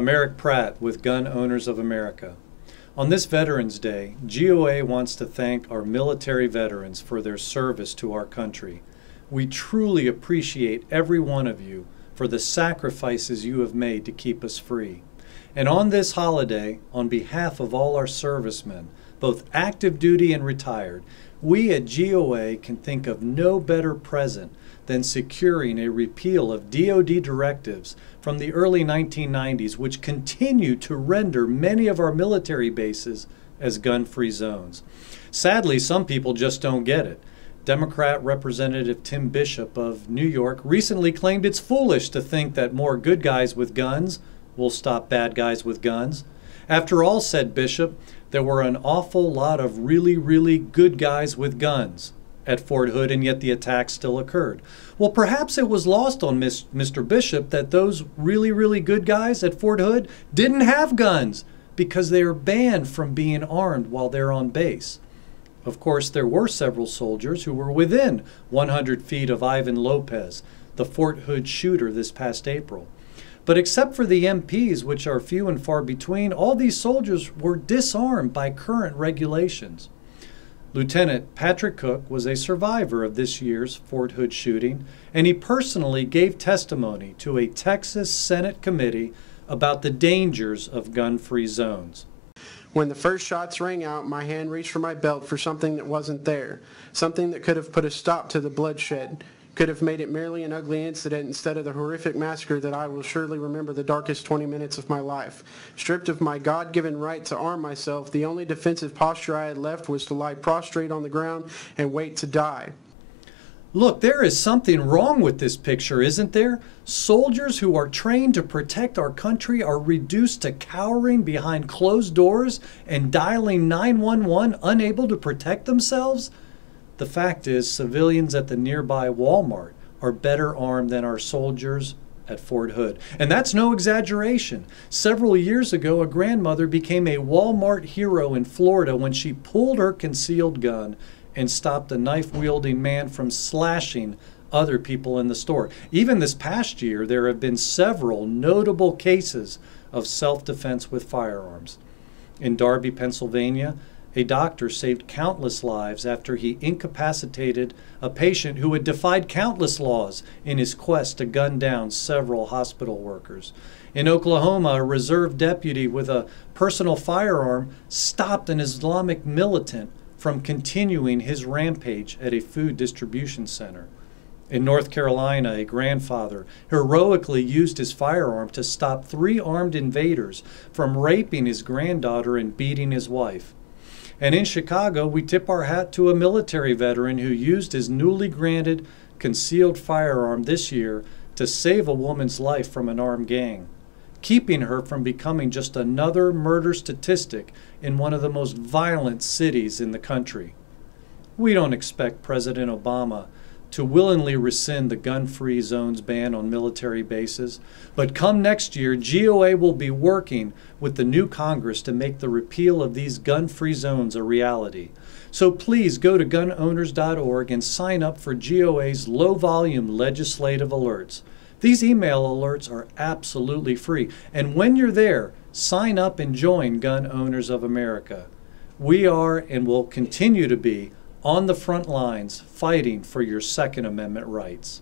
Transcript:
I'm Eric Pratt with Gun Owners of America. On this Veterans Day, GOA wants to thank our military veterans for their service to our country. We truly appreciate every one of you for the sacrifices you have made to keep us free. And on this holiday, on behalf of all our servicemen, both active duty and retired, we at GOA can think of no better present than securing a repeal of DoD directives from the early 1990s, which continue to render many of our military bases as gun-free zones. Sadly, some people just don't get it. Democrat Representative Tim Bishop of New York recently claimed it's foolish to think that more good guys with guns will stop bad guys with guns. After all, said Bishop, there were an awful lot of really good guys with guns at Fort Hood, and yet the attack still occurred. Well, perhaps it was lost on Mr. Bishop that those really good guys at Fort Hood didn't have guns because they are banned from being armed while they're on base. Of course, there were several soldiers who were within 100 feet of Ivan Lopez, the Fort Hood shooter, this past April. But except for the MPs, which are few and far between, all these soldiers were disarmed by current regulations. Lieutenant Patrick Cook was a survivor of this year's Fort Hood shooting, and he personally gave testimony to a Texas Senate committee about the dangers of gun-free zones. When the first shots rang out, my hand reached for my belt for something that wasn't there, something that could have put a stop to the bloodshed, could have made it merely an ugly incident instead of the horrific massacre that I will surely remember the darkest 20 minutes of my life. Stripped of my God-given right to arm myself, the only defensive posture I had left was to lie prostrate on the ground and wait to die. Look, there is something wrong with this picture, isn't there? Soldiers who are trained to protect our country are reduced to cowering behind closed doors and dialing 911, unable to protect themselves? The fact is, civilians at the nearby Walmart are better armed than our soldiers at Fort Hood. And that's no exaggeration. Several years ago, a grandmother became a Walmart hero in Florida when she pulled her concealed gun and stopped a knife-wielding man from slashing other people in the store. Even this past year, there have been several notable cases of self-defense with firearms. In Darby, Pennsylvania, a doctor saved countless lives after he incapacitated a patient who had defied countless laws in his quest to gun down several hospital workers. In Oklahoma, a reserve deputy with a personal firearm stopped an Islamic militant from continuing his rampage at a food distribution center. In North Carolina, a grandfather heroically used his firearm to stop 3 armed invaders from raping his granddaughter and beating his wife. And in Chicago, we tip our hat to a military veteran who used his newly granted concealed firearm this year to save a woman's life from an armed gang, keeping her from becoming just another murder statistic in one of the most violent cities in the country. We don't expect President Obama to willingly rescind the gun-free zones ban on military bases, but come next year, GOA will be working with the new Congress to make the repeal of these gun-free zones a reality. So please go to gunowners.org and sign up for GOA's low-volume legislative alerts. These email alerts are absolutely free, and when you're there, sign up and join Gun Owners of America. We are and will continue to be on the front lines fighting for your Second Amendment rights.